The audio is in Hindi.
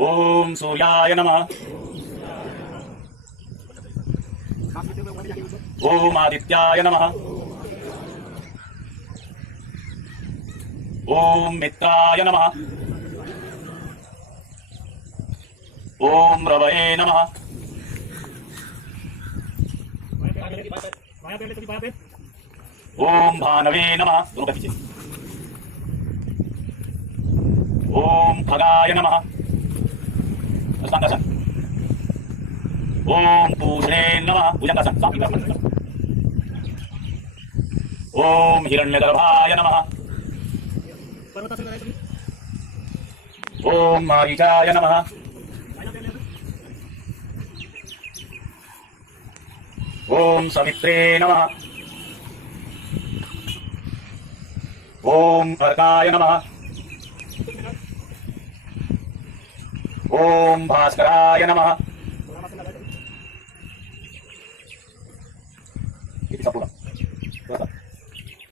ओम सूर्याय नमः। ओम आदित्याय नमः। ओम मित्राय नमः। ओम रवये नमः। ओम भानवे नमः। दोनों का पीछे। ओम खगाय नमः। अस्तांगासन। ओम पूषणे नमः। भुजंगासन। ओम हिरण्यगर्भाय नमः। ओम मारीचाय नमः। ओम सवित्रे नमः। ओम अर्काय नमः। ओम भास्कराय नमः। संपूर्ण